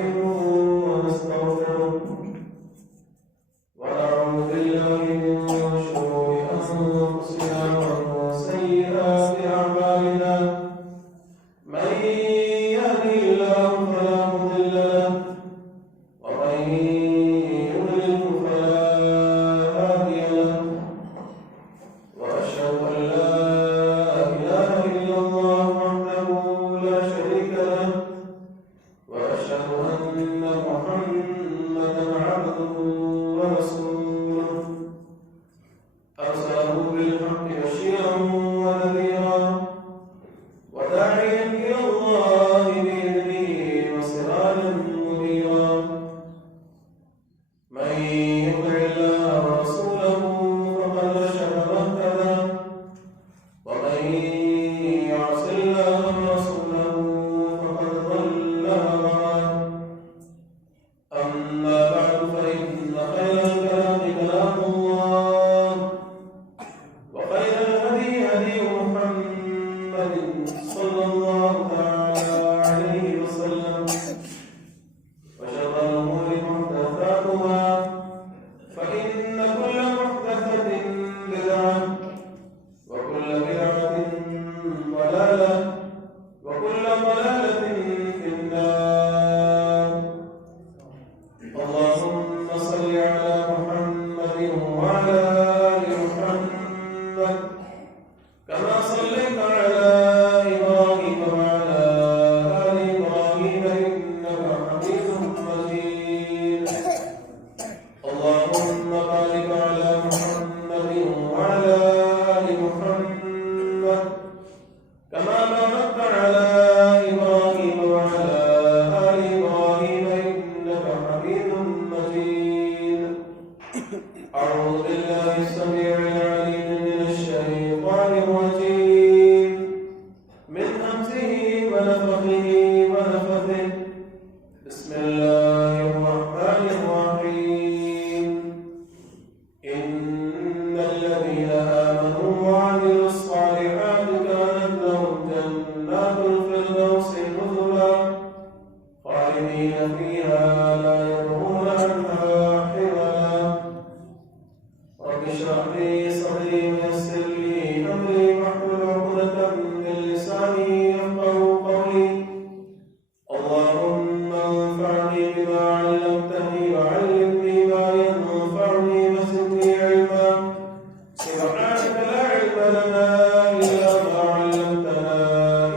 ونستعينه ونستغفره ونعوذ بالله من شرور أنفسنا ومن سيئات أعمالنا من يهده الله فلا مضل له ومن يضلل فلا هادي له وأشهد أن لا إله إلا الله وحده لا شريك له وأشهد أن محمدا عبده ورسوله أرسله بالحق بشيرا ونذيرا وداعيا إلى الله بإذنه وسراجا منيرا من يطع الله ورسوله فقد رشد واهتدى ومن يعص الله ورسوله فقد ضل وغوى أما بعد فإن خير الكلام كلام الله وخير الهدي هدي محمد صلى الله تعالى عليه وسلم وشر الأمور محدثاتها فإن كل محدثة بدعة وكل بدعة ضلالة وكل ضلالة في النار اللهم صل على محمد وعلى آل محمد كما صليت على إبراهيم وعلى آل إبراهيم إنك حميد مجيد اللهم بارك على محمد وعلى آل محمد كما باركت على إبراهيم وعلى آل إبراهيم إنك حميد مجيد أعوذ بالله السميع العليم من الشيطان الرجيم من همزه ونفخه ونفثه بسم الله الرحمن الرحيم إن الذين آمنوا وعملوا الصالحات كانت لهم جنات الفردوس نزلا خالدين فيها لا يبغون عنها حولا رب اشرح لي صدري ويسر لي أمري واحلل عقدة من لساني يفقهوا قولي اللهم انفعني بما علمتني وعلمني ما ينفعني وزدني علما سبحانك لا علم لنا إلا ما علمتنا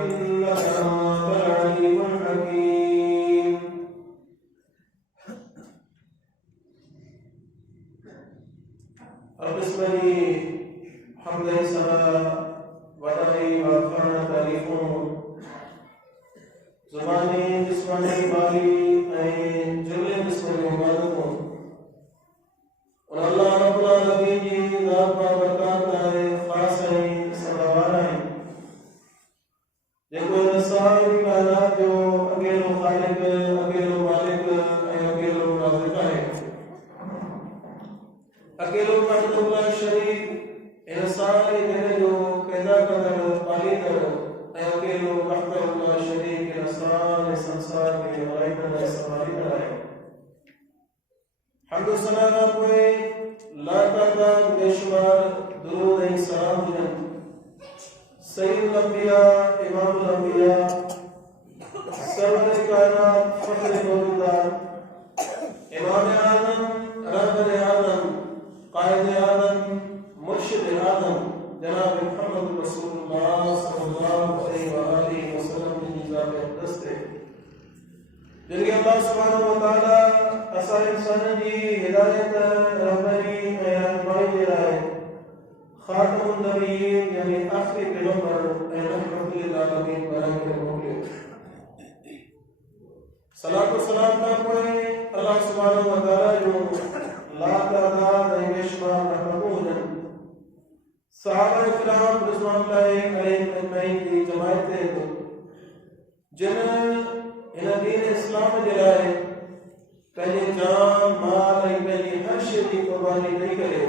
إنك أنت العليم الحكيم رب اسم لي حمدا سما ودعي وغفرنا تعريفون زبانی جسمانی مالی جل جسم عبادتوں اور اللہ رب العالمین کی ذات پر برکات ہے خاص ہے سبحان ہے دیکھو ساری کائنات جو اکیلو خالق اکیلو مالک اکیلو رازق ہے اکیلو وحدہ لا شریک ان ساری جگہ جو پیدا کر پالی کر اکیلو وحدہ لا شریک ان ساری سنسار کے غائب ہے سواری ہے حمد و ثنا کوئی لا تعداد بے شمار درود و سلام جن سید الانبیاء امام الانبیاء سرور کائنات فخر موجودات امام اعظم رہبر اعظم قائد اعظم مرشد اعظم جناب محمد رسول اللہ صلی اللہ علیہ وآلہ وسلم کی نظام اقدس ہے جن کے اللہ سبحانہ وتعالی اسا انسان کی ہدایت رہبری رہنمائی دے رہا ہے خاتم النبیین یعنی آخری پیغمبر رحمت للعالمین برائے کے موقع صلاۃ و سلام کا کوئی اللہ سبحانہ وتعالی جو لا تعداد بے شمار رحمتوں صحابہ کرام رضوان اللہ علیہم اجمعین کی جماعت ہے جن ان دین اسلام جلائے پہلے جان مال پہلی ہر شے کی قربانی نہیں کرے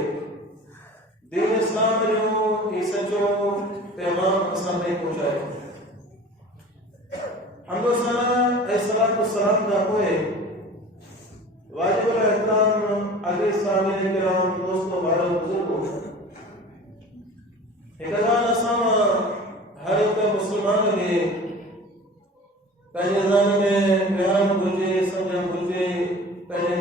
دین اسلام جو اس جو پیغام سامنے پہنچائے حمد و ثنا اے صلاۃ والسلام کا ہوئے واجب الاحترام اگے سامنے کرام دوستوں بھائیوں بزرگوں ایکان اساں ہر ایک مسلمان کے پہلے زمانے میں بیان گھرجے سمجھن گھرجے پہلے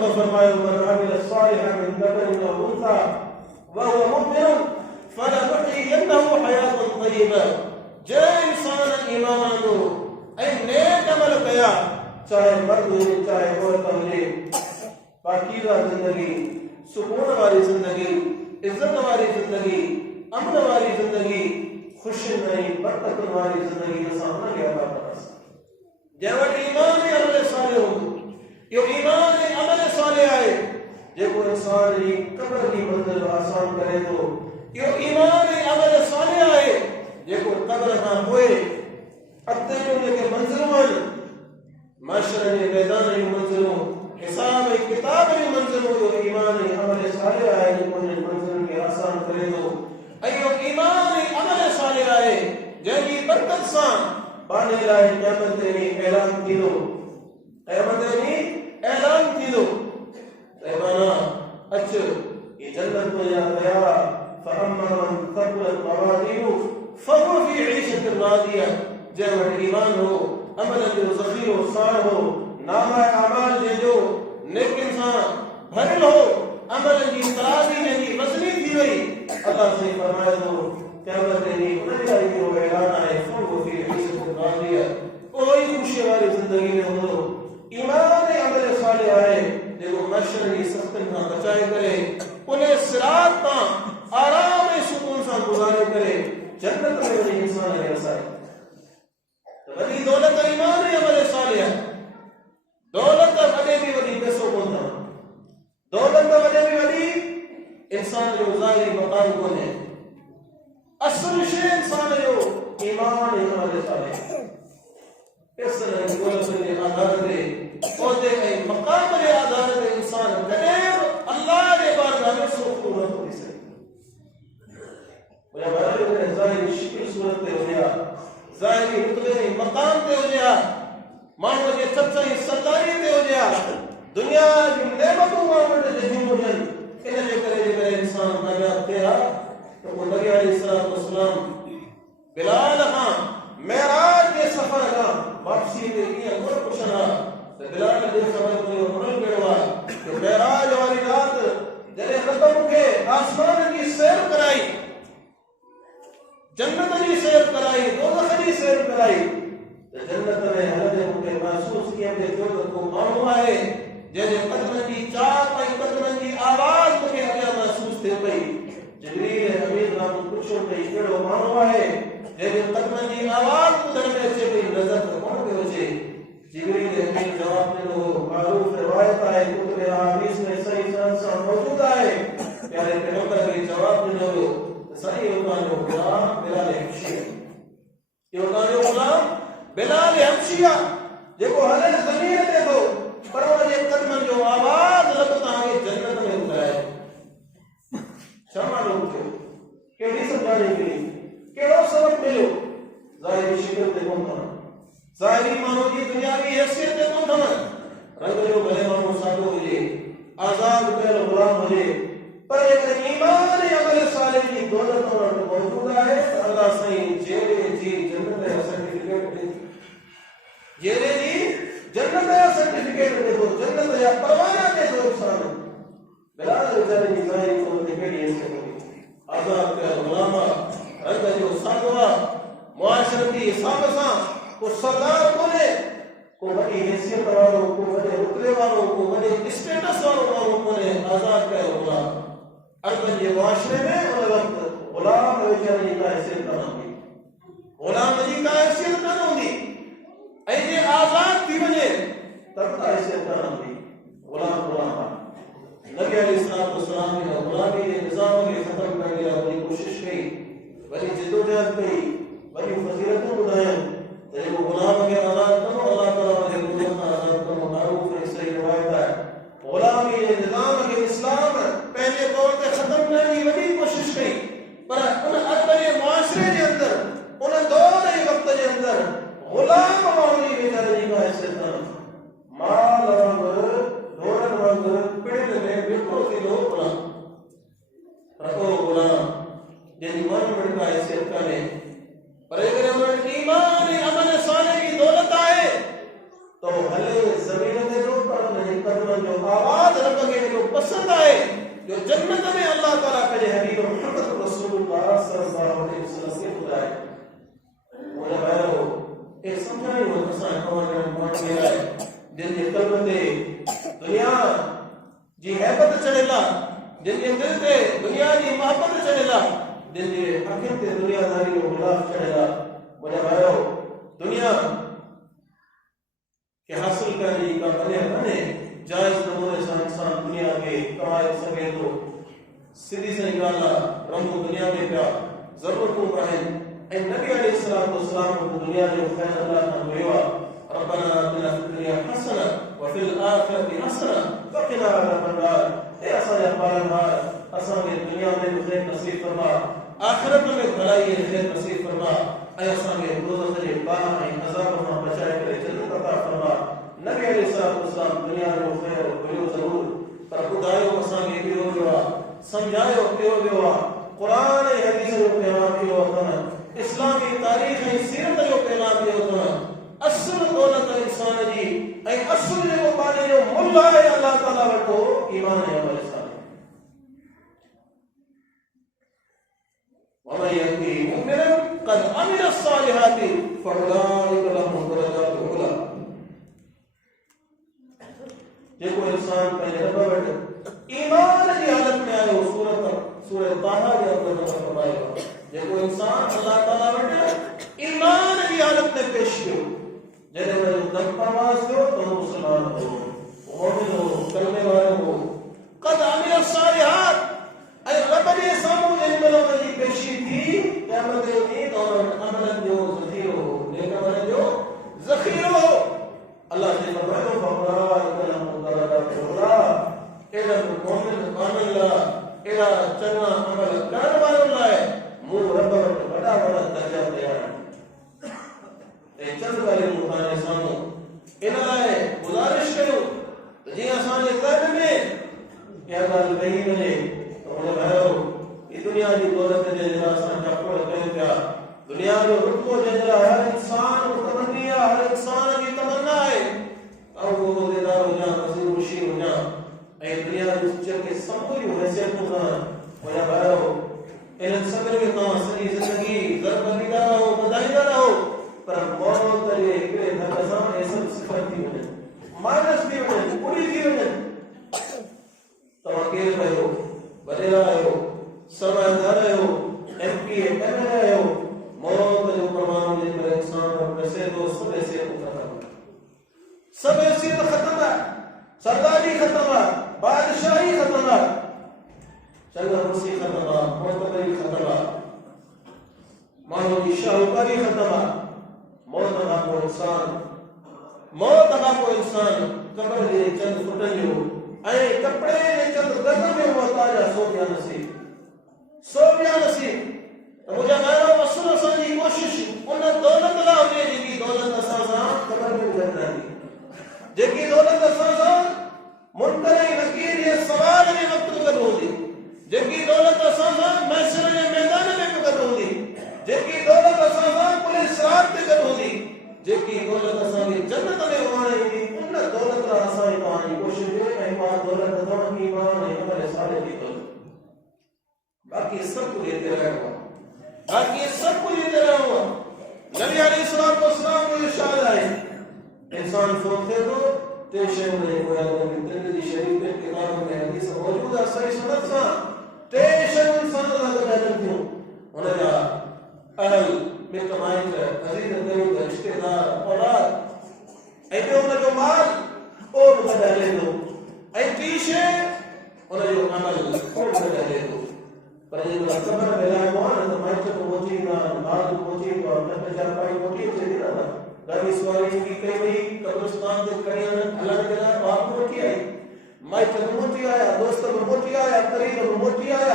رب فرمائے من عمل صالحا من ذکر او انثى وهو مؤمن فلنحيينه حیاة طیبہ. جے انسان ایمانو اے نیک عمل کیا چاہے مرد ہو چاہے عورت ہو پاکیزہ زندگی سکون والی زندگی عزت والی زندگی امن والی زندگی خوشی نہیں برکت والی زندگی کا سامنا کیا پاتا ہے. جیوٹ ایمان عمل صالح ہو یہ ایمان عمل صالح آئے جب انسان ہی قبر کی منزل آسان کرے تو یہ ایمان عمل صالح آئے جب قبر نہ ہوئے اتنے کے منزلوں معاشرے میدان منزلوں حساب کتاب منزلوں جو ایمان عمل صالح آئے جب منزل کے آسان کرے تو ایو ایمان عمل صالح آئے جنگی برکت سان بانے لائے قیامت نے اعلان کیدو قیامت نے اعلان کیدو ایمانا اچھ یہ جنت میں یا گیا فَأَمَّا مَنْ ثَقُلَتْ مَوَازِينُهُ فَهُوَ فِي عِيشَةٍ رَاضِيَةٍ. جب ایمان ہو عمل جو ذخیر و صالح ہو نامہ اعمال جو نیک انسان بھرل ہو عمل جی ترازی نے جی وزنی تھی وئی اللہ سے فرمائے تو قیامت نے انہیں جائے وہ اعلان آئے فَهُوَ فِي عِيشَةٍ رَاضِيَةٍ. کوئی خوشی والی زندگی میں ہو ایمان عمل صالح آئے جو محشر کی سختن کا بچائے کرے انہیں صراط کا آرام سکون سے گزارے کرے جنت میں وہی انسان ہے رسائے. ولی دولت ایمان عمل صالح دولت وجہ بھی ولی پیسوں کو تھا دولت وجہ بھی ولی انسان جو ظاہری مقام کو ہے اصل شے انسان جو ایمان عمل صالح اس طرح دولت نے آدھار دے عہدے ہے مقام نے آدھار دے انسان قریب اللہ نے بارگاہ میں سوکھوت ہو اسے مجھے بارے میں ظاہری شکل صورت دے ہو گیا ظاہری رتبے مقام دے ہو گیا مانو یہ چچائی سرداری دے ہو گیا دنیا کی نعمتوں مانو دے جہیم ہو جن انہیں لے کرے جب انسان کامیاب تھیا تو وہ نبی علیہ السلام بلال خان معراج کے سفر کا واپسی دے کیا اور پوچھنا بلال دے سفر کو مرل گڑوا کہ معراج والی رات جنہیں ختم کے آسمان کی سیر کرائی جنت کی سیر کرائی دوزخ کی سیر کرائی جنت میں حضرت نے محسوس کیا کہ جو کو معلوم ہے جیسے قدم کی چار پائی قدم کی آواز مجھے کیا محسوس تھے پئی جبریل امین رام کچھوں پہ کڑو معلوم ہے جیسے قدم کی آواز بدل میں اچھے پہ نظر کون کے وجہ جبریل امین جواب میں وہ معروف روایت ہے کتب احادیث میں صحیح سند موجود ہے پیارے پیغمبر کے جواب میں وہ صحیح ہوتا جو غلام بلال حبشیہ یہ ہوتا جو غلام بلال حبشیہ دیکھو ہر زمین دیکھو پر وہ یہ قدم جو آواز لگتا ہے جنت میں اترائے شامع لوگ جو کیڑی سمجھانے کے لیے کیڑو سبق ملو ظاہری شکل تے کون تھا ظاہری مانو جی دنیاوی حیثیت تے کون تھا رنگ جو بھلے مانو سادو ہو جائے آزاد پہل غلام ہو جائے پر ایک ایمان عمل صالح کی دولت اور موجود ہے اللہ صحیح جیرے جی جنت ہے سرٹیفکیٹ دے جیرے جی جنت ہے سرٹیفکیٹ دے دو جنت ہے پروانہ دے دو انسان بلال رجال نظائی کو نکڑی ایسے ہوگی آزاد کا غلامہ رنگ جو سادوا معاشرتی سامساں کو سردار کونے کو بڑی حیثیت والوں کو بڑے رتبے والوں کو بڑے اسٹیٹس والوں کو نے آزاد کا غلام اربن یہ معاشرے میں اور وقت غلام بیچارے کا حیثیت نہ ہوگی غلام جی کا حیثیت نہ ہوگی ایسے آزاد تھی وجہ تب کا حیثیت نہ ہوگی غلام نبی علیہ السلام نے غلامی کے نظام کے ختم کرنے کی بڑی کوشش کی بڑی جدوجہد کی بڑی فضیلتوں بتائیں جب غلام کے آزاد کرو اللہ تعالیٰ نے غلام آزاد کرو معروف ہے صحیح روایت ہے غلامی کے نظام کے اسلام پہلے دور پہ ختم کرنے کی بڑی کوشش کی پر ان اکبر معاشرے کے اندر ان دور وقت کے اندر غلام معاملی بیچارے کا حیثیت نہ مال رنگ دورن رنگ پیڑ میں بالکل کے لوگ غلام رکھو غلام جن ایمان بڑھ کا حیثیت کا نہیں پر اگر ایمان عمل صالح کی دولت آئے تو بھلے زمین دے دو پر نہیں قدم جو آواز جو جنت میں اللہ تعالیٰ کے حبیب محمد رسول اللہ صلی اللہ علیہ وسلم سے خدا ہے وہ بہرو ایک سمجھائی وہ کسان ہمارے مان گیا ہے جن کے قلب تے دنیا جی حیبت چڑھے لا جن کے دل تے دنیا کی محبت چڑھے لا جن کے اکھر تے دنیا داری کو خلاف چڑھے لا مجھے بہرو دنیا کہ حاصل کرنے کا بنے جائز نمونے سے انسان دنیا کے کمائے سکے تو سیدھی سے نکالا رنگ دنیا میں کیا ضرورت کو رہے اے نبی علیہ السلام کو دنیا جو خیر اللہ کا ہوئے ربنا آتنا فی الدنیا حسنہ وفی الآخرۃ حسنہ وقنا عذاب النار اے اساں پالنہار اساں کے دنیا میں خیر نصیب فرما آخرت میں بھلائی خیر نصیب فرما اے اساں کے دوزخ کے باہر عذاب میں بچائے کرے جنت عطا فرما نبی علیہ السلام دنیا میں خیر ہوئے ضرور پر خدایو اساں کے بھی ہو گیا سمجھایو پیو گیا قرآن حدیث جو پیغام کیو ہوتا اسلامی تاریخ سیرت جو پیغام کیو ہوتا اصل دولت انسان جی اے اصل جو بانے جو ملا ہے اللہ تعالیٰ وٹو ایمان ہے عمل صالح ومن يكن مؤمنا قد عمل الصالحات فاولئك لهم درجات العلى جيڪو انسان پنهنجي رب وٽ ایمان جي حالت ۾ آيو سورہ طه جي اندر فرمايو جيڪو انسان اللہ تعالیٰ وٽ ایمان جي حالت ۾ پیش ڪيو جڏهن دم پرواز ڪيو ته مسلمان هو مومن هو کلمے وارو هو قد عمل الصالحات اي رب جي سامنے ان ملو جي پیشي ٿي قیامت جي ڏينهن اور عمل جو ذخيرو نیک عمل جو ذخيرو اللہ نے فرمایا فقراء لهم درجات العلى اذا مومن عمل اذا چنا عمل کرنے والوں لائے مو رب بڑا بڑا درجہ تیار اے چند والے مطالعے سامو ان لائے گزارش کرو جی آسان قلب میں کیا گل نہیں ملے تو مجھے بہرو یہ دنیا کی دولت جے جڑا آسان چپڑ کرے پیا دنیا جو رتبو جے جڑا ہر انسان کو تمنا ہر انسان کی تمنا ہے اور وہ دیدار ہو جا نصیب خوشی ہو جا اے دنیا کے کے سب کوئی حیثیت کو نہ مجھے بہرو ان صبر کے تو اصلی زندگی ضرب دیدار ہو بدائیدار ہو پر موت تلے کے دھکسان ایسا صفت دی ہونے مائنس دی ہونے پوری دی ہونے توقیر رہے ہو بدیرہ رہے ہو سرمایدار رہے ہو ایم پی ایم ایل رہے ہو موت جو پرمانو جن پر انسان پر رسے دو سب ایسے کو ختم سب ایسے تو ختم ہے سرداری ختم ہے بادشاہی ختم ہے چنگا رسی ختم ہے موتبری ختم ہے مانو کی شاہوکاری ختم ہے موت اگا کو انسان قبر دے چند فٹنیو اے کپڑے دے چند گزم میں محتاج سو بیا نصیب مجھے غیرہ وصول اسان کی کوشش ان دولت لا ہوئے جی کی دولت اسان قبر میں گزرنا دی جی کی دولت اسان منکر نکیر یہ سوال میں وقت کر ہو دی جی کی دولت اسان محشر کے میدان میں کر ہو دی جی کی دولت اسان پولیس رات تے کر ہو دی جی کی دولت اسان کی جنت میں ہونے دی ان دولت اسان کی کوشش ہے ایمان دولت دون ایمان عمل صالح کی دولت باقی سب کو دیتے رہا ہوا نبی علیہ السلام کو ارشاد آئے انسان فوت ہے تو تیشے میں کوئی ترمذی شریف میں کتاب میں حدیث موجود ہے صحیح سنت سے تیشے انسان اللہ کا جنت کیوں انہیں جا اہل میں کمائیں عزیز قریب رشتہ دار اولاد اے پہ انہیں جو مال اور بدلے دو اے تیشے انہیں جو عمل اور بدلے دو پر یہ قبر بلا موان تو میں تو پہنچی نہ بعد پہنچی تو اپنے چار پائی پہنچی سے نہ گاڑی سواری کی کئی قبرستان دے کڑی الگ جگہ آپ پہنچی آئی میں تو پہنچی آیا دوست کو پہنچی آیا قریب کو پہنچی آیا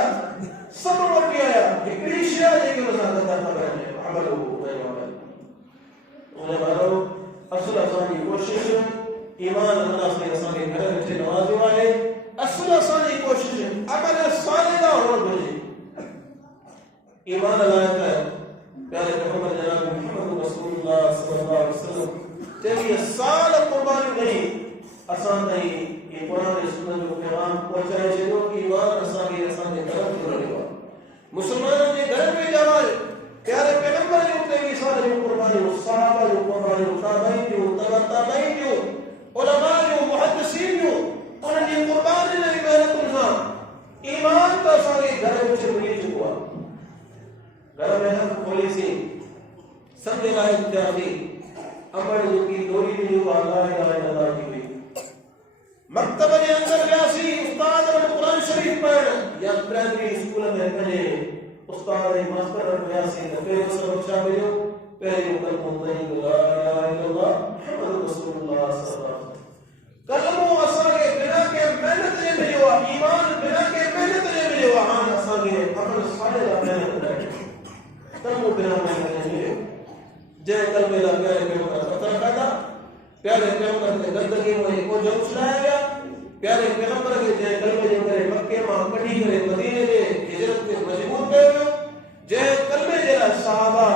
سب پہنچی آیا ایکڑی شے ہے کہ روزہ ادا کر رہے ہیں عمل ہو غیر عمل انہیں بارو اصل اسانی کوشش ایمان اللہ سے اسانی گھر میں نوازو آئے اصل اسانی کوشش عمل صالح نہ ہو بھیجے ایمان اللہ ہے پیارے محمد جناب محمد رسول اللہ صلی اللہ علیہ وسلم تیری سال قربانی نہیں آسان نہیں کہ قرآن سنت جو پیغام پہنچائے چھو ایمان اساں کے گھر میں رہے مسلمانوں کے گھر میں جوال پیارے پیغمبر جو تے مثال جو قربانی صحابہ جو قربانی تابعین جو تابعین جو علماء جو محدثین جو انہوں نے قربانی نے محنت انسان ایمان تو سارے گھر میں ملی چکا گھر میں ہم کھولی سی سمجھے گا اتیادی عمر جو کی دوری بھی جو اللہ الہ الا اللہ کی ہوئی مکتبہ کے اندر بیاسی استاد قرآن شریف پڑھ یا پرائمری اسکول میں پڑھے استاد ماسٹر بیاسی پہلے سبق شامل پہلے مکمل نہیں لا الہ الا اللہ محمد رسول اللہ صلی اللہ علیہ وسلم کلمو اساں کے بنا کے محنت نے ملو ایمان بنا کے محنت نے ملو ہاں اساں کے عمل صالح کا محنت ہے کلمو بنا محنت نے جے کلمے لا پیارے پیغمبر پتہ کھاتا پیارے پیغمبر کے گندگی میں کو جو چلایا گیا پیارے پیغمبر کے جے کلمے جو کرے مکے میں کٹی کرے مدینے میں ہجرت کے مجبور کر جے کلمے جڑا صحابہ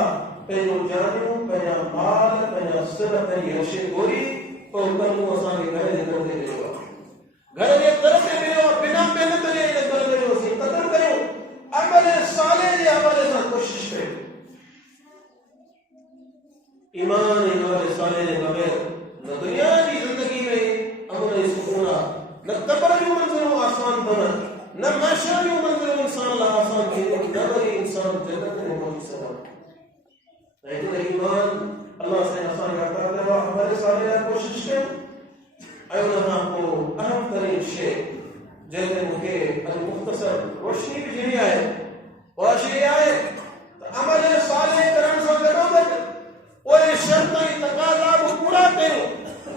پہلو جانو پہلا مال پہلا سر پہلی ہشے گوری اور کلمو اساں کے گھر دے کر دے لو گھر دے طرف دے لو بنا محنت لے کر دے لو سی قدر کرو عمل صالح دے عمل سے کوشش کرو ایمان عمل صالح دے بغیر نہ دنیا کی زندگی میں امن سکون نہ قبر کی منزل آسان بنا نہ معاشرہ کی منزل انسان لا آسان کی نہ بڑی انسان جنت میں پہنچ سکتا لیکن ایمان اللہ سے آسان کرتا ہے وہ ہمارے سارے کوشش کر ایونا کو اہم ترین شے جیسے مجھے المختصر روشنی بھی جنی آئے واشی آئے عمل صالح کرن سے ضرورت اور شرطیں تقاضا کو پورا کرو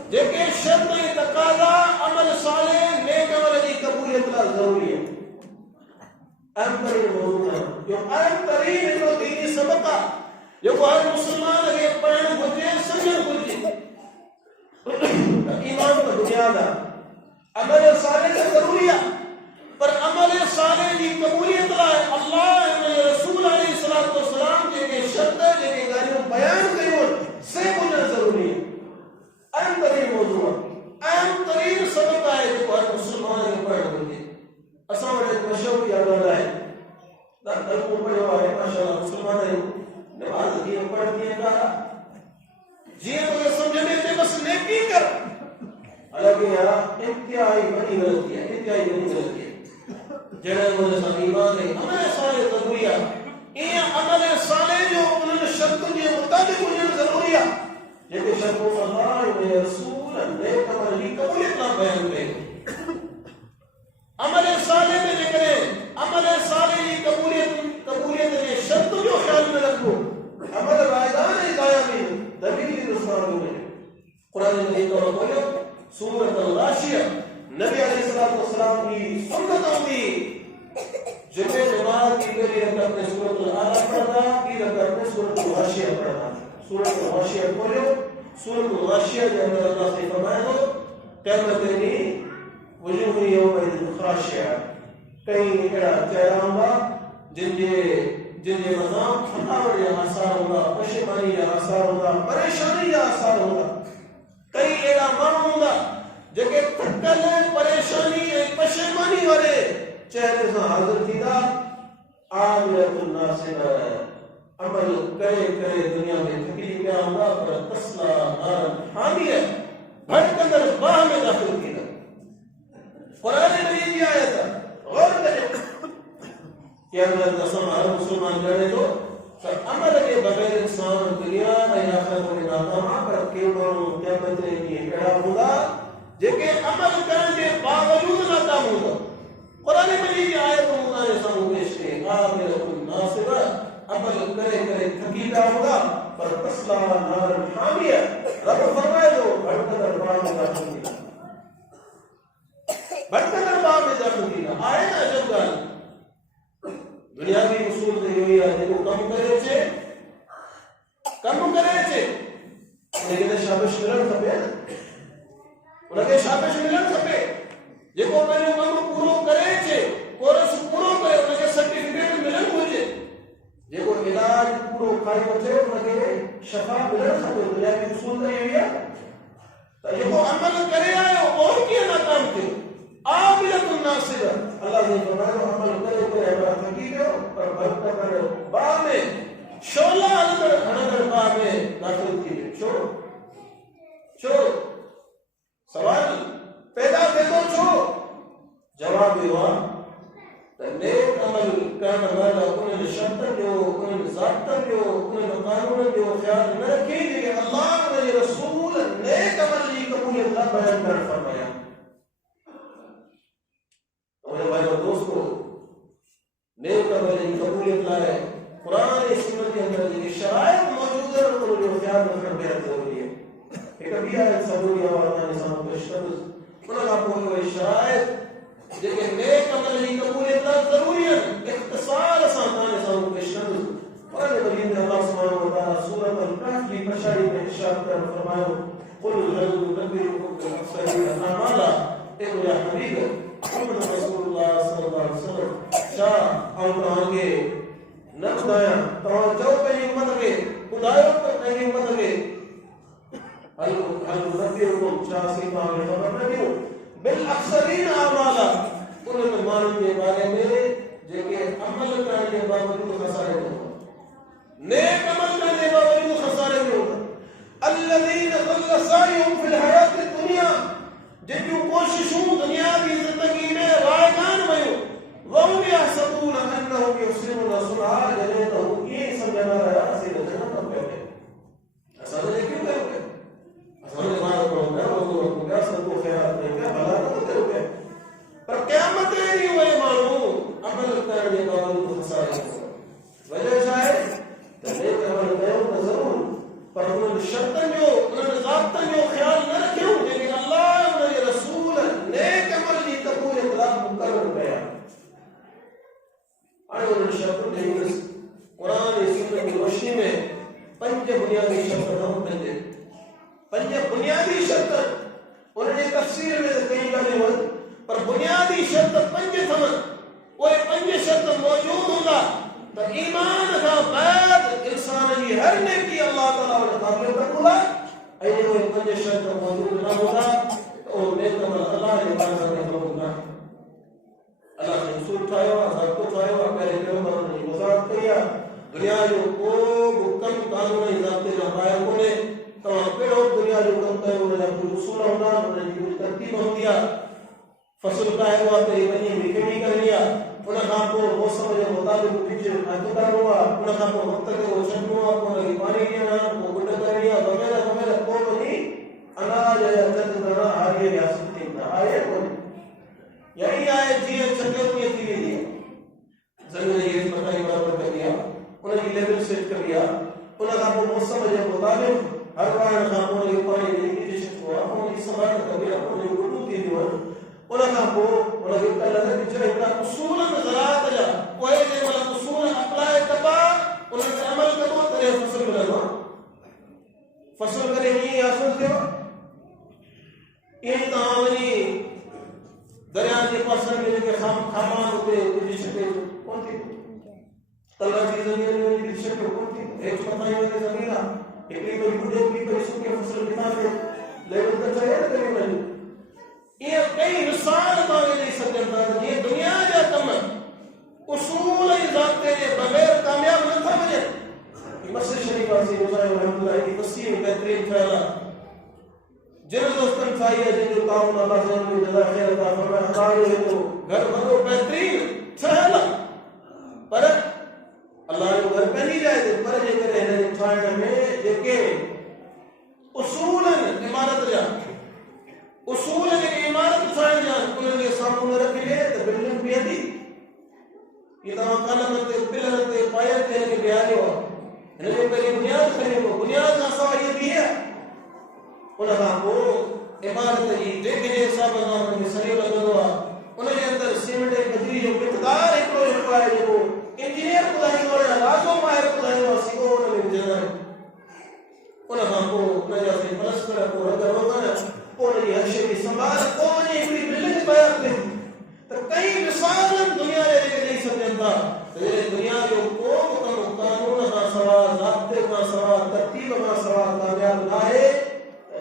جیکے شرطیں تقاضا عمل صالح نیک عمل کی قبولیت لا ضروری ہے اہم ترین موضوع ہے جو اہم ترین جو دینی سبقہ جو ہر مسلمان اگے پڑھن گجے سمجھن گجے ایمان کا بنیاد ہے عمل صالح کا ضروری ہے پر عمل صالح کی قبولیت لا اللہ رسول علیہ الصلوۃ والسلام کے شرط ہے کہ گاڑیوں بیان کرو سے بننا ضروری ہے اہم ترین موضوع اہم ترین سبق ہے جو ہر مسلمان نے پڑھنا ہے اساں وٹے مشہور یاد ہے دا کو پڑھو ہے ماشاءاللہ مسلمان ہے نماز دی پڑھتی ہے کا جی تو سمجھنے تے بس نیکی کر حالانکہ یہاں انتہائی بڑی غلطی ہے انتہائی بڑی غلطی ہے جڑا وہ ایمان ہے عمل صالح ضروری ہے یہ عمل صالح جو انہوں شرط کے مطابق انہیں ضروری ہے یہ شرط اللہ و رسول نیک عمل کی قبولیت کا بیان کرے عمل صالح میں ذکر عمل صالح کی قبولیت کے شرط جو خیال میں رکھو عمل رائگان ہے قائم دلیل رسول میں قرآن مجید کا بولو سورۃ الغاشیہ نبی علیہ الصلوۃ والسلام کی سنتوں کی جمعہ نماز کی پہلی رکعت میں سورۃ الاعلی پڑھنا کی رکعت میں سورۃ الغاشیہ پڑھنا سورۃ الغاشیہ پڑھو سورۃ الغاشیہ کے اندر اللہ سے فرمایا تو قیامت میں وجوہ یومئذ خاشعہ کئی ایڑا چہرہ ہوگا جن کے مذاق تھکاوٹ یا آثار ہوگا پشیمانی یا آثار ہوگا پریشانی یا آثار ہوگا کئی ایڑا من ہوگا جگہ تھکل پریشانی پشیمانی والے چہرے سے حاضر تھیدا عاملۃ الناصبہ عمل کرے دنیا میں تکلیف کیا ہوگا پر تسلا نار حامیہ بھٹک اندر باہ میں داخل کیا قرآن مجید کی آیت ہے غور کریں کہ اگر قسم ہر مسلمان جانے تو عمل کے بغیر انسان دنیا میں آخرت میں ناکام پر قیامت کی کڑا ہوگا جے عمل کرنے کے باوجود ناکام ہوگا قرآن مجید کی آیت مولا نے سامو پیش کی عاملۃ الناصبہ عمل کرے تھکیلا ہوگا پر تسلا نار حامیہ رب فرمائے جو بھٹک کر باہ میں داخل کیا بھٹکر باہ میں داخل کیا آئے نا جب گل دنیاوی اصول سے ہوئی ہے دیکھو کم کرے لیکن شابش ملن کھپے انہاں کے شابش ملن کھپے جيڪو پنهنجو ڪم پورو ڪري ٿي کورس پورو ڪري ان کي سرٽيفڪيٽ ملڻ گهرجي جيڪو علاج پورو ڪري وٺي ان کي شفا ملڻ کپي دنيا جي اصول ته اهي آهي ته جيڪو عمل ڪري آيو اور ڪيئن ناڪام ٿيو فرمایا عمل کرے تو عبادت حقیقت پر برکت کر با میں شولا اندر با میں داخل کیے چھوڑ سوال پیدا دے تو چھوڑ جواب ہوا نیک عمل کرنے والا انہیں شرطن جو انہیں ضابطن جو انہیں قانون جو خیال نہ رکھی کہ اللہ نے رسول نیک عمل کی قبولیت کا بیان کر فرمایا. میرے بھائی اور دوستو نیک عمل کی قبولیت لائے قرآن سنت کے اندر یہ شرائط موجود ہے اور جو خیال رکھنا بہت ضروری ہے. ایک ابھی آیت سبوری آوازہ نظام پیشتر انہوں نے آپ کو یہ شرائط لیکن نیک عمل کی قبولیت ضروری ہے. اختصار سانتان نظام پیشتر قرآن مجید میں اللہ سبحانہ وتعالی سورۃ الکہف کی پشاری میں ارشاد کر فرمایا قل هل ننبئكم بالاخسرین اعمالا. اے میرے حبیب محمد رسول اللہ صلی اللہ علیہ وسلم شاہ اور کہاں گے نہ خدایا توجہ پہ ہمت کے خدایوں پہ ہمت کے هل ننبئكم شاہ سے پاگے خبر نہ دیو بالاخسرین اعمالا انہیں مانوں کے بارے میں جو کہ عمل کرنے کے باوجود خسارے میں ہوگا نیک عمل کرنے کے باوجود خسارے میں ہوگا. الذین ضل سعیہم فی الحیات الدنیا جن کی کوششوں دنیا کی زندگی میں رائگان میں ہو وہم یحسبون انہم یحسنون صنعا جنہیں تو یہ سمجھنا رہا سید جنت اب بیٹھے ایسا نہیں کیوں گئے ہوگے ایسا نہیں مارا پڑھوں گا وضو رکھوں گا سب کو خیرات دیں گا بھلا نہ ہوتے ہوگے پر قیامت نہیں ہوئے معلوم عمل کرنے کے باوجود خسارے میں ہوگا. وجہ شاید نیک عمل کرو تو ضرور پر انہوں نے شرطن جو انہوں نے ضابطن جو خیال نہ رکھے ہوں لیکن اللہ انہوں نے رسول نیک عمل کی قبول اطلاق مقرر گیا. آئے انہوں نے شرطن جو قرآن سنت کی روشنی میں پنج بنیادی شرطن ہم پنجے پنج بنیادی شرطن انہوں نے تفسیر میں کئی گانے ہوئے پر بنیادی شرط پنج تھمن وہ پنج شرط موجود ہوگا تو ایمان کا بعد انسان کی ہر نیکی اللہ تعالیٰ نے قابل قبول ہے ایسے وہ پنج شرط موجود نہ ہوگا تو نیک عمل اللہ نے بارے میں ہوگا. اللہ نے اصول اٹھایا عذاب کو اٹھایا پہلے پیغمبر نے وضاحت کیا دنیا جو کو حکم قانون ضابطے نہ قائم ہونے تمام پیڑوں دنیا جو کرتا ہے انہوں نے اپنے اصول ہونا انہوں نے کچھ ترتیب ہو دیا فصل کا ہے ہوا تیری بنی مکھنی کر لیا انہاں کام کو موسم کے مطابق پیچھے آتکار ہوا انہاں کام کو وقت کے روشن ہوا کو لگی پانی لیا کو گڈ کر لیا وغیرہ وغیرہ کو بنی اناج یا جد دنا آگے ریاست کی آئے کو یہی آئے جی چھکے ہوئے تھی لیا زمین نے یہ بتائی برابر کر دیا انہوں نے لیول سیٹ کر دیا انہاں کام کو موسم کے مطابق ہر بار کام کو لگی پانی لیا کسی ہوا انہوں نے سوال کر دیا انہوں نے گڈو تھی جو انہاں کو انہاں کے اللہ نے جو ایک اصول زراعت جا وہ ہے جو اصول اپلائے تبا انہاں کے عمل کرو ترے فصل ملنا فصل کرے یہ اصل دیو یہ تاونی دریا کے پاس میں کے خامان ہوتے کچھ شکے کون تھی تلا کی زمین میں کچھ شکے کون تھی ایک پتہ ہے کہ زمین ایک کوئی بڑے کی پیسوں کے فصل بنا کے لیول کا چاہیے کرے نہیں یہ کئی مثال باقی نہیں سکتے یہ دنیا جا کم اصول ذاتے کے بغیر کامیاب نہ تھا مجھے مسجد شریف واسی مصائب رحمۃ اللہ کی وسیع بہترین پھیلا جن دوستن چاہیے جن جو کام اللہ سے ان کو جزا خیر عطا فرمائے ہمارے تو گھر بھرو بہترین پھیلا پر اللہ نے گھر پہ نہیں جائے پر یہ کرے ہیں چھاڑنے میں جے اصول عمارت جا اصول ہے کہ عمارت سائن جان انہوں نے سامنے رکھ لئے تو بلڈنگ بھی آتی یہ تمام کلم تے پلر تے پائر تے کہ بیانے ہوا انہوں نے پہلی بنیاد کھڑے ہو بنیاد کا سوال یہ بھی ہے انہوں کو عمارت ہی دیکھنے صاحب اللہ نے سریع لگا ہوا انہوں نے اندر سیمنٹ ایک بدری جو مقدار ایک پروجیکٹ پائے جو انجینئر خدای ہوئے لازو ماہر خدای ہوا سیکھو انہوں نے جانا ہے انہوں کو نجا سے پلسٹر کو اگر ہوگا نا اور یہ ہر شئی سنبھال کون ہے بڑی بلڈنگ بیان تے تو کئی مثال دنیا لے کے نہیں سمجھتا یہ دنیا جو کو قانون کا سوا ضابطے کا سوا ترتیب کا سوا کامیاب لائے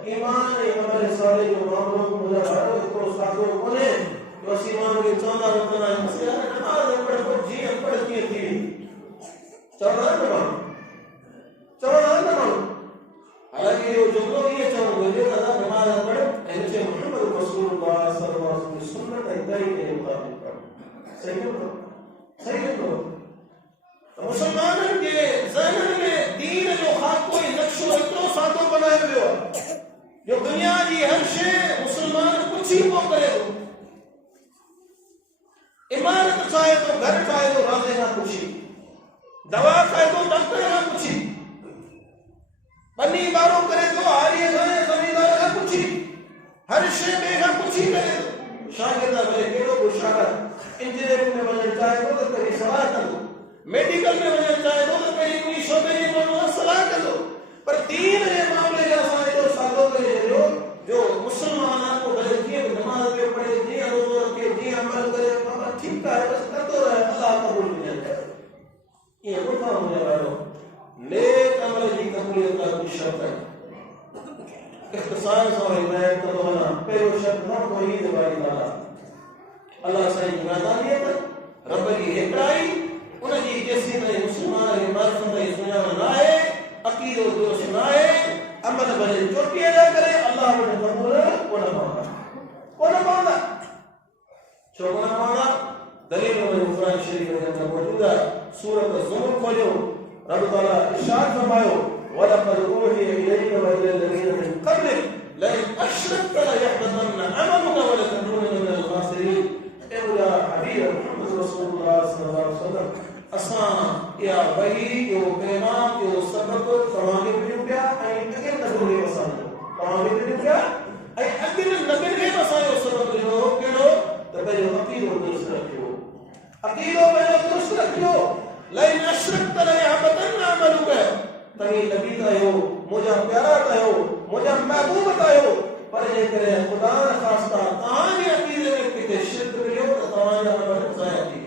ایمان عمل صالح جو معاملوں کو مجھے کو ساتھوں کونے جو بس ایمان کے 14 وطن آئے مسئلہ نماز پڑھ کو جی پڑھ کی تھی 14 نماز حالانکہ یہ جملوں یہ چاہوں گے کہ نماز پڑھ ایسے محمد رسول اللہ صلی اللہ علیہ وسلم سنت اتائی کے مطابق پڑھ صحیح ہے مسلمانوں کے ذہن میں دین جو خاک کوئی نقش و اتنو ساتھوں بنائے ہوئے ہو جو دنیا کی ہر شے مسلمان کچھ ہی کو کرے ہو عمارت چاہے تو گھر چاہے تو رازے کا کچھ ہی دوا کھائے تو ڈاکٹر کا کچھ ہی بنی باروں کرے تو آریے گانے زمیندار کا کچھ ہی ہر شے میں کا کچھ ہی کرے شاگردہ بھلے کیڑو کو شاگرد انجینئرنگ میں بننا چاہے تو کبھی صلاح کر دو میڈیکل میں بننا چاہے تو کبھی کوئی شعبے میں بننا صلاح کر دو پر دین یہ معاملے کا سائے تو ساتھوں کے جو مسلمانوں کو غلطی نماز پہ پڑھے جی روزہ رکھے جی عمل کرے ٹھیک ہے بس کرتے رہے اللہ قبول نہیں جائے یہ ہوتا ہونے والوں نیک عمل کی قبولیت کا کوئی شرط ہے اختصار سوائے میں تدونا پہلو شرط نہ کوئی دیوائی دارا اللہ صحیح جمعیت رب کی اکرائی انہیں جی جیسی میں مسلمان معرفت میں دنیا میں نائے عقید و درست نائے عمل بھلے چوٹی ادا کرے اللہ بڑے قبول کون مانگا چوکنا مانگا دلیل میں قرآن شریف میں اندر موجود ہے سورۃ الزمر کھولو رب تعالیٰ ارشاد فرماؤ وَلَقَدْ أُوحِيَ إِلَيْكَ وَإِلَى الَّذِينَ مِن قَبْلِكَ لَئِنْ أَشْرَكْتَ لَيَحْبَطَنَّ عَمَلُكَ وَلَتَكُونَنَّ مِنَ الْخَاسِرِينَ اے مولا حبیب محمد رسول اللہ صلی اللہ علیہ وسلم اساں یا وحی جو پیغام جو سبق تمام بھی کیا اے اگر نبی وسان تمام بھی کیا اے اگر نبی کے وسان سبق جو کیڑو تے جو عقید و درست رکھو عقید و درست رکھو لئن اشرکت لیحبطن عملک تمہیں نبی تایو مجھا پیارا تایو مجھا محبوب تایو پر یہ کرے خدا خاصتا تاہانی عقیدے میں کتے شرک کریو تو تاہانی عمل ضائع کی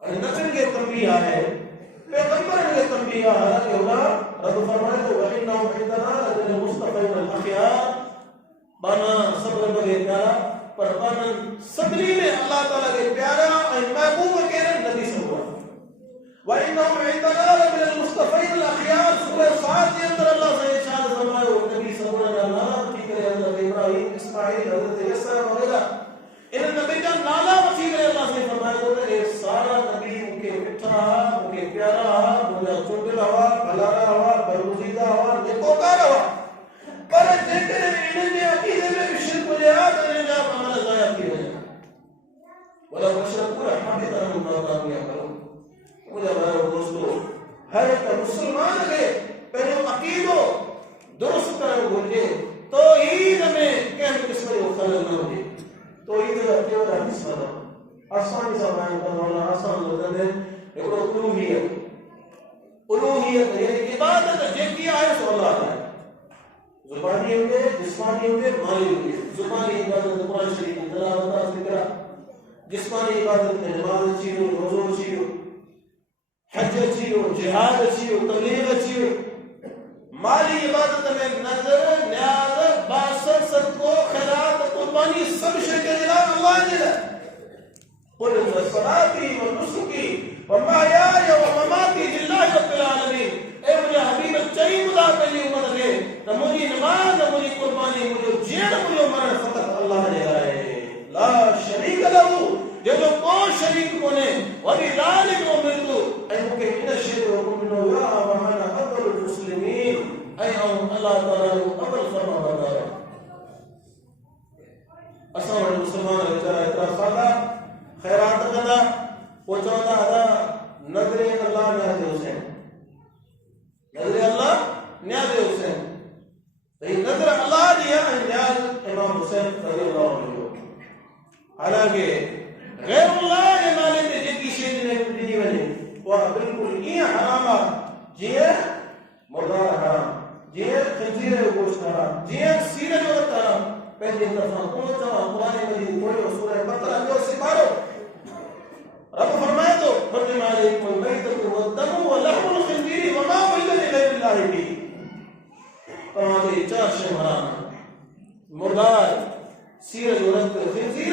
اور نبی کے تنبیہ ہے پیغمبر کے تنبیہ ہے کہ اللہ رب فرمائے تو وَإِنَّهُمْ عِنْدَنَا لَمِنَ الْمُصْطَفَيْنَ الْأَخْيَارِ بانا صبر بگے پیارا پر بانا صبری میں اللہ تعالیٰ کے پیارا اور محبوب کے نبی سے ہوا وَإِنَّهُمْ عِنْدَنَا لَمِنَ الْمُصْطَفَيْنَ الْأَخْيَارِ سورہ سعد کے اندر اللہ سے ارشاد فرمائے نبی صلی اللہ علیہ وسلم کی کرے حضرت ابراہیم اسماعیل حضرت عیسیٰ وغیرہ ان نبی کا نالا وسیع کرے اللہ سے فرمائے تو اے سارا نبی ان کے مٹھا ان کے پیارا مجھا چنڈل ہوا بھلارا ہوا برگزیدہ ہوا نیکوکار ہوا پر جیکر انہیں نے عقیدے میں شرک کو لیا تو انہیں جاب عمل ضائع کی ہے وَلَا وَشْرَكُوا حَبِطَ مَا كَانُوا يَعْمَلُونَ مجھے بھائیو دوستو ہر ایک مسلمان کے پہلے عقیدو درست کرو بھولے توحید میں کہنے کس میں وہ خلل نہ ہوگی توحید کا کیوں رہا کس میں آسانی سا بیان کرنا آسان ہوتا ہے ایک الوہیت یعنی عبادت جیتی آئے سو اللہ ہے زبانی ہوگے جسمانی ہوگے مالی ہوگے زبانی عبادت قرآن شریف میں تلاوت ذکر جسمانی عبادت میں نماز اچھی ہو روزہ اچھی ہو حج اچھی ہو جہاد اچھی ہو تبلیغ اچھی ہو مالی عبادت میں نظر نیاز باسط صدقو خیرات قربانی سب شرک اللہ نے قل صلاتی و نسکی و محیای و مماتی للہ رب العالمین اے مجھے حبیب چاہی مدا پہلی امت دے نہ مجھے نماز نہ مجھے قربانی مجھے جیڑ مجھے مرن فقط اللہ نے آئے لا شریک لہو جو کو شریک کونے وبی ذالک امرتو اے مکہ ان الشرک ومنو یا وانا افضل المسلمین اے اللہ تعالی اول فرما بردار اساں مسلمان بیچارہ اتنا سادہ خیرات کرنا پہنچانا ادا نظر اللہ نیاز حسین نظر اللہ نیاز حسین نظر اللہ دیا نیاز امام حسین رضی اللہ عنہ حالانکہ غیر اللہ کے مالے میں جتنی شہد نے دی بنے وہ بالکل یہ حرام جیے مردار حرام جیے خنزیر گوشت حرام جیے سیرہ جو حرام پہلے دفعہ کون سا قرآن مجید پڑھو سورہ بقرہ جو سپارو رب فرمائے تو حرم علیکم المیتۃ والدم ولحم الخنزیر وما اہل لغیر اللہ بہ تمام چار شے حرام مردار سیرہ جو رکھ خنزیر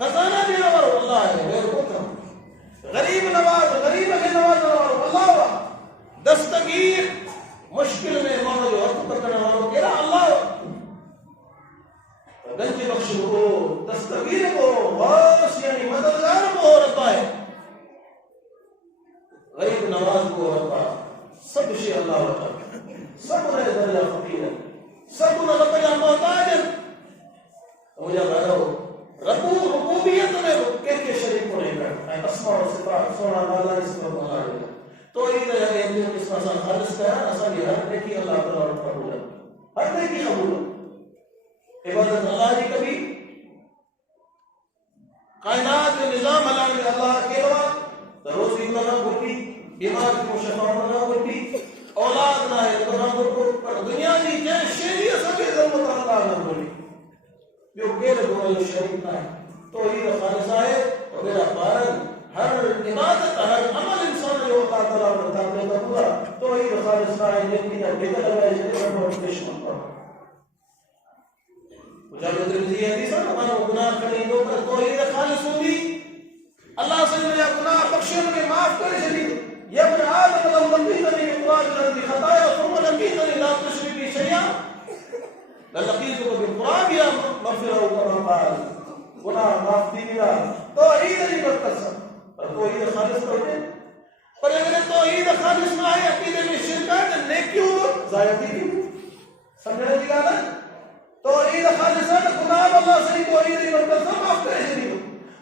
خزانہ دینے والو اللہ ہے غیر کو غریب نواز غریب کے نواز والو اللہ وا دستگیر مشکل میں مانو جو حق پکڑنے والو کہنا اللہ گنج بخش کو دستگیر کو واس یعنی مددگار کو ربا ہے غریب نواز کو ربا سب شيء اللہ وتعالی سب نے درجہ فقیر سب نے درجہ محتاج مجھے بتاؤ ربوبیت میں کے شریک کو نہیں کرتا ہے اسماء و صفات سونا والا اس کو بنا دے تو یہ ہے کہ اس کا خالص کا اصل یہ ہے کہ اللہ تعالی قبول ہے ہر نیکی قبول ہے عبادت اللہ کی کبھی کائنات کے نظام عالم میں اللہ کے علاوہ روزی نہ ہوتی بیمار کو شفا نہ ہوتی اولاد نہ ہے تو پر دنیا کی جے شری سب ظلم اللہ نہ ہوتی جو غیر دونوں شریک نہ ہے تو یہ خالص ہے اور میرا بارن ہر عبادت ہر عمل انسان جو اللہ تعالی بتاتے ہیں پورا تو یہ خالص ہے لیکن یہ بہتر ہے کہ ہم دشمن پر جب ترمذی حدیث ہے ہمارا گناہ کریں تو توحید خالص ہوگی اللہ سے میرا گناہ بخشنے میں معاف کر چلی یا ابن آدم لو لقيتني بالقرآن الذي خطايا ثم لقيتني لا تشرك بي شيئا للقيتك بالقرآن يا مغفرة كما قال گناہ معاف دیا توحید نہیں برکت پر توحید خالص کرتے پر اگر توحید خالص نہ ہے عقیدے میں شرک ہے تو نیکی ہو ضائع کی سمجھنے کی بات ہے توحید خالص ہے گناہ اللہ سے توحید نہیں برکت معاف کرے نہیں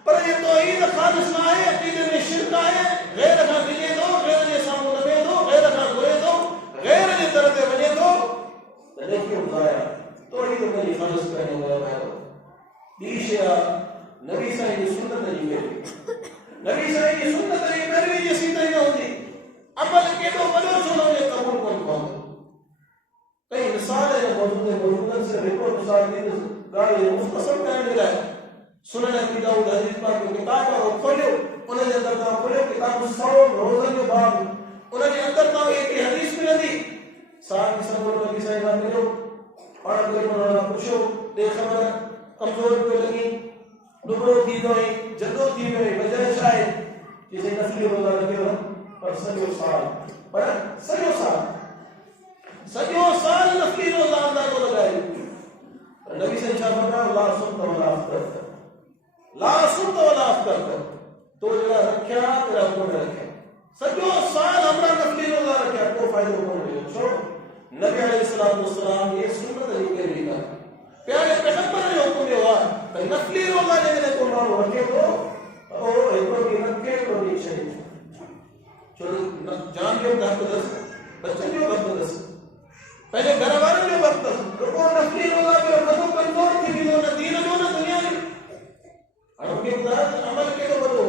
پر یہ توحید خالص نہ ہے عقیدے میں شرک ہے غیر کا دیے دو غیر کے سامنے لگے دو غیر کا برے دو غیر کے درد بنے دو نیکی ہو ضائع توحید میں خالص کرنے والا ہے دیشیا نبی صلی اللہ علیہ سنت نہیں میری نبی صلی اللہ علیہ سنت نہیں میری جیسی نہیں ہوتی عمل کے دو بلو چھوڑو یہ قبول کون کون کئی مثال ہے موجود ہے موجودن سے ریکورڈ مثال دی گاڑی مختصر کرنے لگا ہے سنن ابی داؤد حدیث پاک کی کتاب اور کھولو انہیں اندر کا کھولو کتاب الصوم روزہ کے باب انہیں اندر کا ایک حدیث میں دی ساتھ سب نبی صلی اللہ علیہ وسلم اور کوئی مولانا پوچھو دیکھ خبر کمزور کو لگی دبرو تھی گئی جدو تھی گئی وجہ شاید جسے نفلی روزہ لگے ہو پر سجو سال نفلی روزہ اندر کو لگائے نبی سے چاہ فرمایا لا سنت ولا افطر لا سنت ولا افطر تو جڑا رکھیا تیرا کون رکھے سجو سال ہمرا نفلی روزہ رکھیا کو فائدہ کون لے چھوڑ نبی علیہ الصلوۃ والسلام یہ سنت طریقے بھی کا پیارے پیغمبر نے حکم دیا کہ نفلی روزہ لینے کو مانو رکھے تو او ایک اور بھی رکھے تو نہیں چاہیے چلو جان کے دس بچے جو بس پہلے گھر والے جو وقت وہ نفلی روزہ پہ رکھو کنٹرول تھی بھی نہ دین جو نہ دنیا میں اور کے بعد عمل کے تو بولو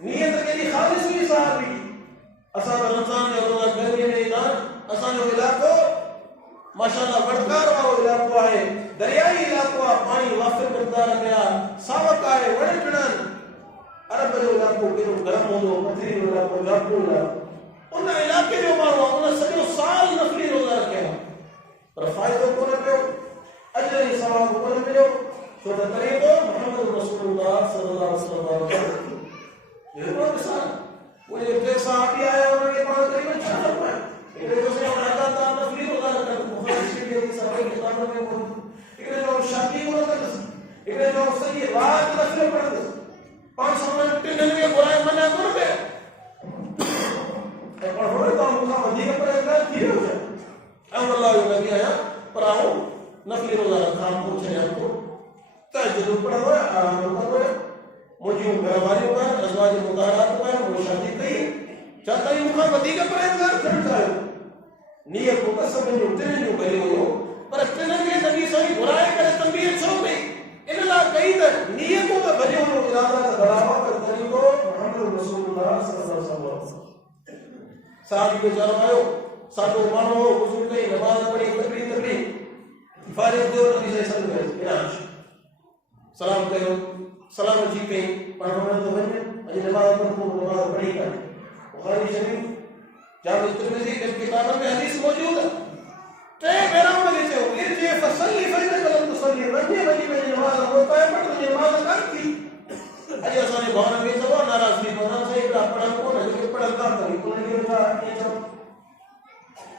نیت کے لیے خالص ہوئی صحابی اساں رمضان جو روزہ گرمی میں دار اساں جو علاقہ ماشاءاللہ بڑکار والا علاقہ ہے دریائی علاقہ پانی وافر کرتا رہا ساوک ہے وڑکڑن عرب جو علاقہ کے گرم ہو پتھری علاقہ لاپو ان علاقے جو مانو ان سجو سال نفلی روزہ رکھے پر فائدہ کو نہ پیو اجر ثواب کو نہ ملو تو طریقہ محمد رسول اللہ صلی اللہ علیہ وسلم یہ بات مثال وہ ایک صحابی آیا انہوں نے کہا تقریباً 4 روپے ایک جو سے عادہ تھا نفلی روزہ رکھا بخاری شریف کی صحابہ کتابوں میں موجود ایک جو شادی کو رکھا ایک جو صحیح رات نفل پڑھتا 500 منٹ کے برائے منع کر دے اور ہوئے تو ہم کا مدینہ پر اقرار کیے ہو جائے ام اللہ نبی آیا پر آؤ نفلی روزہ رکھا ہم پوچھے آپ کو تہجد پڑھا ہوا ہے آرام کر رہے مجھے گھر والی پر ازواج مطالعات پر وہ شادی کہی چاہتا ہی مکہ مدینہ پر اقرار کر جائے نیت کو قسم میں جھوٹے جو کہے ہو پر اتنے کے نبی صحیح برائے کرے تنبیہ چھوڑ گئی ان اللہ کہی تر نیتوں کا بھلے ہو ارادہ کا بڑھاوا کر طریقوں محمد رسول اللہ صلی اللہ علیہ وسلم صحابی کو چلو آئو ساتھو مانو حضور کئی نماز پڑھی تقریر فارغ دیو نبی سے سلم گئے اناش سلام کرو سلام جی کئی پڑھونے تو بننے اجی نماز پڑھی کر بخاری شریف جامع ترمذی کے کتابوں میں حدیث موجود ہے تے بیرام میں لیتے ہو ارجے فصلی فیدہ کلم تصلی رجے بجی میں نماز ہوتا ہے پڑھ تو نماز کر کی اجي اسان بھاؤن کي چوو ناراضگي ڪرڻ صحيح ڪرا پڙهن ڪون جو پڙهن ڪا ڪري ان کي ڇا چو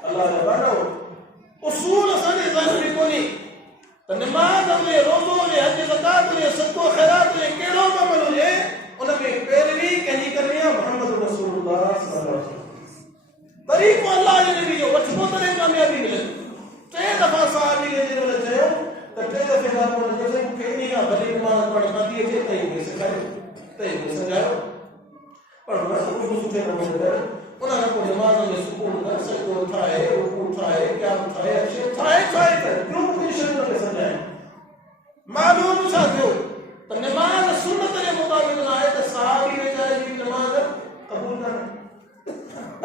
الله جو بارو اصول اسان جي ذهن ۾ ڪوني ته نماز ۾ روزو ۾ حج زڪات ۾ صدقو خیرات ۾ ڪهڙو عمل هجي ان ۾ پيروي ڪنهي کرني آهي محمد رسول الله صلى الله عليه وسلم طريقو الله جي نبي جو وٺو ته کاميابي ملي ٽي دفعا صحابي جي مل چيو ته ٽي دفعا کان پوءِ جيڪي مونکي انهي کان بھلي نماز پڙهڻ باقي اچي تئي کي سمجھايو پر رسول سٺي نموني ڪر انهن کان پوءِ نماز ۾ سڪون کر سجدو ٺاهي رڪوع ٺاهي قيام ٺاهي اچي ٺاهي ڪر ٻيو ڪجهه شيء نٿي سمجھايو معلوم ڇا ٿيو ته نماز سنت جي مطابق نہ آهي ته صحابي ويچاري جي نماز قبول نہ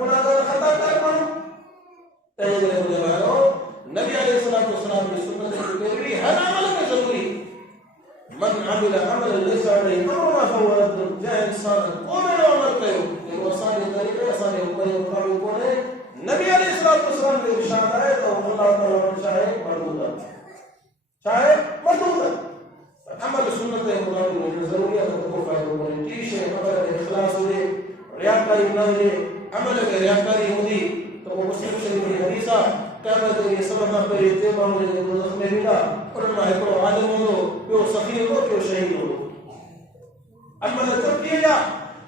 گناهگار خطا کار ماڻهو تنهن ڪري مونهن وارو نبي عليه الصلاه والسلام جي سنت جي پيروي هر عمل ۾ ضروري من عمل عملا ليس عليه امرنا فهو رد جاء انسان قوم عمل کيو جو اسان جي طريقے اسان جي امر مطابق ڪونهي نبي عليه الصلاه والسلام جو ارشاد آهي ته الله تعالی چاهي مردود عمل سنت جي مطابق ضروري آهي ته کو فائدو ڪونهي ٽي شيء مگر اخلاص هجي ریاکاری نہ ہوئے عمل میں ریاکاری ہوئی تو وہ مسلم شریف کی حدیث ہے قیامت یہ سبب نہ پہ تے مانو نے دوزخ میں ملا اور نہ ہے کو عالم ہو جو سخی ہو جو شہید ہو عمل ترکیہ جا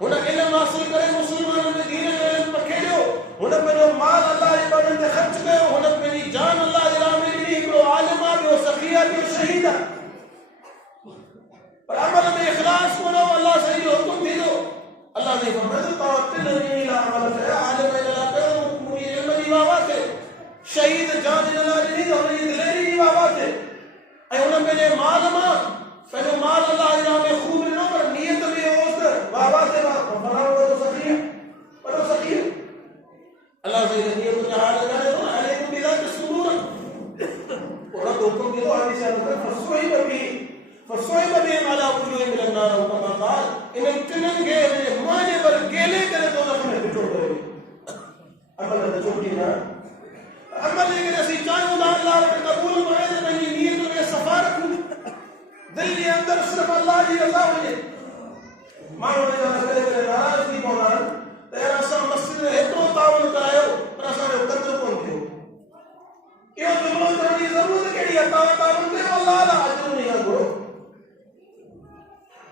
هن علم حاصل کرے مسلمانوں نے دین جو علم پکھیڑو هن پنجو مال اللہ جي بارے تے خرچ کيو هن پنجي جان اللہ جي راہ ۾ ڏني هڪڙو عالم آ جو سخي آ جو شهيد آ پر عمل میں اخلاص کو اللہ صحیح حکم دیدو اللہ نے فرمایا توکلنی الی عمل ہے عالم الا کرو مجھے علم دی بات ہے شہید جان اللہ دی تو یہ دلیری دی بات ہے اے انہاں میں مال ما پہلو مال اللہ دی راہ میں خوب نہ پر نیت میں اوس بابا سے بنا وہ تو سخی پر سخی اللہ سے نیت کا حال ہے تو علیکم بذات الصدور اور حکم دی تو حدیث ہے فسوئی بهم على وجوههم من النار وكما قال ان تنن گئے مانے پر گیلے کرے تو نہ میں بچو گئے عمل نہ چھوٹی نہ عمل لیکن اسی چاہو اللہ نے قبول کرے تو نہیں نیت میں صفا رکھو دل کے اندر صرف اللہ کی رضا ہو جائے مانو نے کرے ناراض نہیں ہونا تیرا سا مسجد میں اتنا تعاون کرایو پر اساں نے قدر کون کیو یہ جملہ کرنی ضرورت کیڑی ہے تعاون دے اللہ دا اجر نہیں ہے گو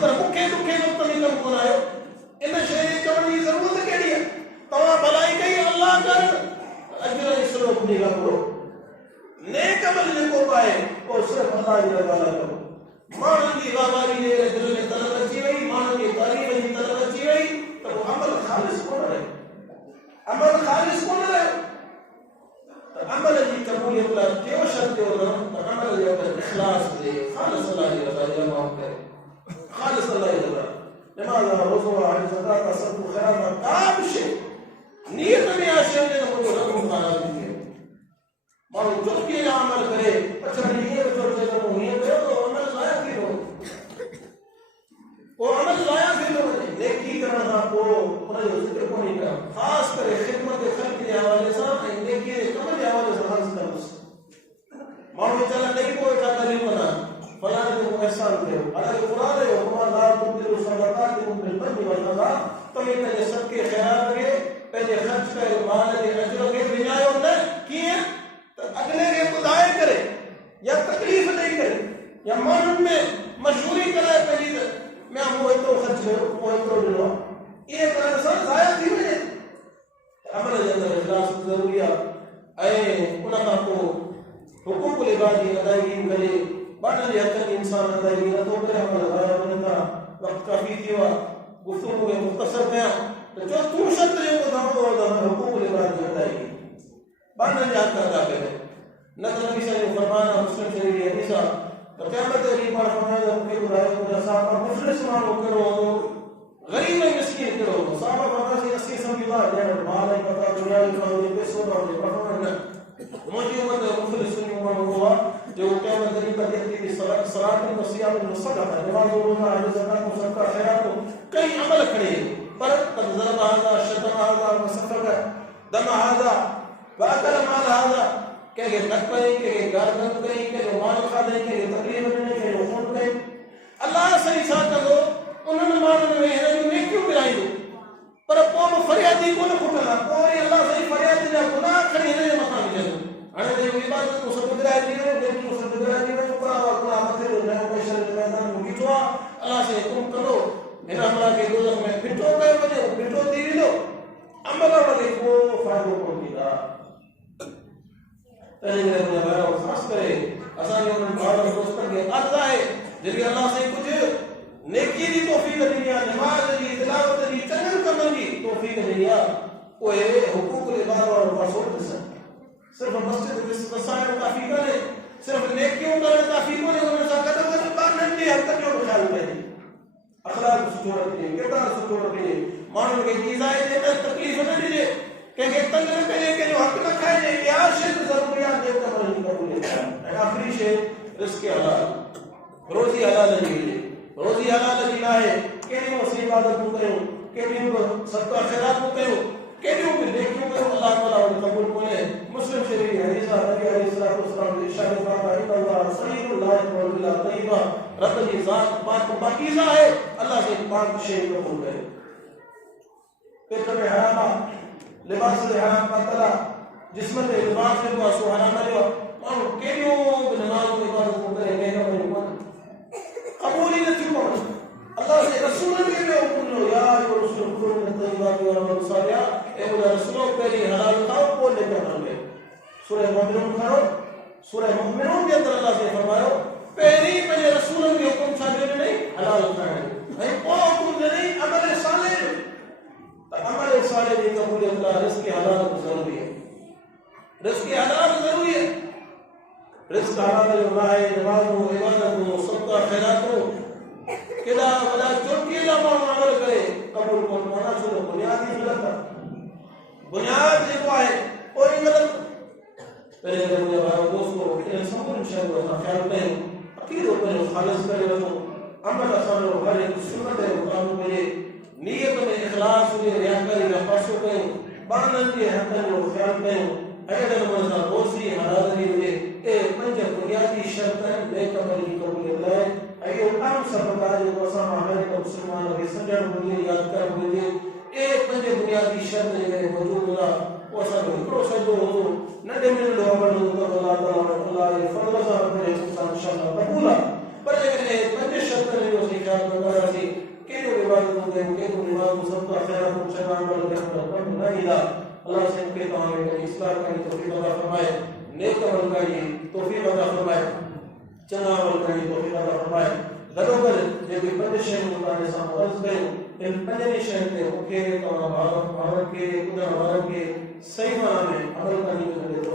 پر مکھے دکھے وقت میں کم کون آيو ان شے چوڻ جي ضرورت کیڑي ہے تواں بھلائي کئی اللہ کر اجر اسلو نہیں کرو نیک عمل جيڪو پائے او صرف اللہ جي رضا لاءِ کرو ماڻهن جي واواري جي دل ۾ طلب اچي وئي ماڻهن جي تعریف جي طلب اچي وئي ته عمل خالص کون رهي عمل خالص کون رهي عمل جي قبولیت لاءِ ڪهڙو شرط ٿيو نہ عمل جو اخلاص دے خالص اللہ جي رضا جمع کرے خالص اللہ جي رضا نماز روزہ حج زکات صدقہ خیرات کا شے نیت میں آشے نے مجھے رب تعالی دی مانو جو کہ عمل کرے اچھا یہ جو نیت ہے تو عمل ضائع تھی ہو وہ عمل ضائع تھی ہو نیکی کرنا کو ان جو ذکر کو نہیں کر خاص کرے خدمت خلق کے حوالے سے نیکی کمر کے حوالے سے خاص کر مانو چلا نہیں کوئی کا تعلیم بنا فلاں کو احسان کرو اگر قران ہے حکم لا تبدل صدقات بالمن والعطاء تو یہ کہ سب کے خیرات کے پہلے خرچ کر مال کے اجر کے بجائے ہوتا ہے کہ اگلے کے خدائے کرے یا تکلیف نہیں کرے یا من میں مشہوری کرے پہلی میں وہ تو خرچ کرو وہ تو لو یہ کرنے سے ضائع تھی وجہ عمل کے اندر اخلاص ضروری ہے اے انہاں کو حقوق العباد کی ادائیگی کرے باقی حق انسان ادائیگی نہ تو کرے عمل ضائع بنتا وقت کافی تھیا گفتگو میں مختصر کیا تو جو تو شرط جو دعوت اور حقوق العباد کی ادائیگی باقی حق ادا کرے نہ تو نبی صلی اللہ علیہ وسلم فرمانا مسلم شریف کی حدیث تو قیامت کے دن پر فرمایا کہ خدائے کو صاحب مفلس مانو کرو غریب مسکین کرو صاحب فرمایا کہ اسی سمجھا دے مال ہے پتہ دنیا کے کھانے پیسوں اور فرمانا مجھے امت مفلس نہیں ہوا جو قیامت کے دن پر یہی صلاۃ و صیام و صدقہ نماز و روزہ حج زکات و صدقہ خیرات کئی عمل کھڑے پر تنظر هذا شتم هذا وسفك دم هذا واكل مال هذا کہ نک پہ کہ گردن کہیں کہ مال کھا دیں کہ تکلیف نہیں کہ خون کہیں اللہ صحیح سا کرو انہوں نے ماننے میں ہے جو نیکیوں ملائی دو پر پون فریادی کو نہ کھٹنا کوئی اللہ صحیح فریادی نہ گناہ کھڑی ہے مکان جن انے دے عبادت کو سب گرا دی ہے دے کو سب گرا دی ہے پر اللہ متے نہ پیشن میدان میں کیتوا اللہ سے حکم کرو میرا اللہ کے دوزخ میں پھٹو کئے وجہ پھٹو دی دو عمل والے کو فائدہ کو دیدا تلے نے بارا خاص کرے اساں نے ان بارا دوست کے عرض ہے جن اللہ سے کچھ نیکی دی توفیق دنیا نماز دی تلاوت دی چنن کرن دی توفیق دنیا وہ حقوق العباد اور رسول صرف مسجد وسائل کافی کرے صرف نیکیوں کرنے کافی کرے انہوں نے قدم قدم پارنے کی حرکت جو خیال کرے اخلاق سچور کے کردار سچور کے مانو کے چیزائیں دیتے تکلیف نہ دیجیے کہ تنگ نہ کہے کہ جو حق نہ کھائے جائے کیا شد ضروریات دیتا ہے نہیں قبول ہے آخری شد رزق حلال روزی حلال دیجیے روزی حلال دینا ہے کہ نہیں وہ عبادت کو کرو کہ نہیں وہ صدقہ خیرات کو کرو کہ نہیں وہ نیکیوں کرو اللہ تعالیٰ اور قبول کو لے مسلم شریف حدیثہ نبی علیہ السلام ارشاد فرمایا ان اللہ صحیح لا يقبل الا طیبہ رب کی ذات پاک پاکیزہ ہے اللہ سے پاک شے قبول کرے پھر تمہیں حرام لباس حرام پتلا جسم کے لباس کے کو حرام ہے اور کہ نہیں نماز کی عبادت کو کرے کہ نہیں قبول ہی نہیں ہوتا اللہ سے رسول کے بھی حکم لو یا رسول کو طیبات و عمل صالح اے رسولوں پہلی حلال کھاؤ کو لے کر رہے سورہ مومنون کھاؤ سورہ مومنون کے اندر اللہ سے فرمایا پہلی پہلے رسولوں کے حکم چھاڑے نہیں حلال کھائیں نہیں کو حکم نہیں عمل صالح عمل صالح کی قبولیت اللہ رزق حلال ضروری ہے رزق حلال ضروری ہے رزق حلال جو رہا ہے نماز ہو عبادت ہو صدقہ خیرات ہو کدا ولا چوٹی لما عمل کرے قبول کو مانا سنو بنیادی غلط بنیاد جو ہے کوئی غلط پہلے میرے بھائی دوستو کہ سب انشاءاللہ خیال کریں عقیدہ پر خالص کرے تو عمل آسان ہو ہر ایک سنت ہے مقام میں نیت میں اخلاص ہوئے ریاکاری کا پاسو کریں بانن کے حقن کو خیال کریں اگر مرزا دوسری حرادری ہوئے اے پنج بنیادی شرط ہے بے قبل کی قبولیت ہے ایو عام سبب ہے جو اساں ہمارے مسلمان کے سمجھن بنی یاد کر بولے اے پنج بنیادی شرط ہے موجود نہ وہ سب کو سجو ہو نہ دے میں لو عمل تو اللہ تعالی اللہ فضل سے کرے انشاءاللہ قبول پر اگر پنج شرط ہے وہ خیال نہ کرے کہ جو عبادت کو کہ جو نماز سب کا خیرات کو چنا عمل کرنا نہ الا اللہ سے کہ تمام اصلاح کرنے توفیق عطا فرمائے نیک عمل کرنے توفیق عطا فرمائے چنا عمل کرنے توفیق عطا فرمائے ضرور یہ بھی پنج شے اللہ نے سامنے عرض کرے ان پنج شے کے اوکے تو بھارت کے خدا بھارت کے صحیح معنی میں عمل کرنے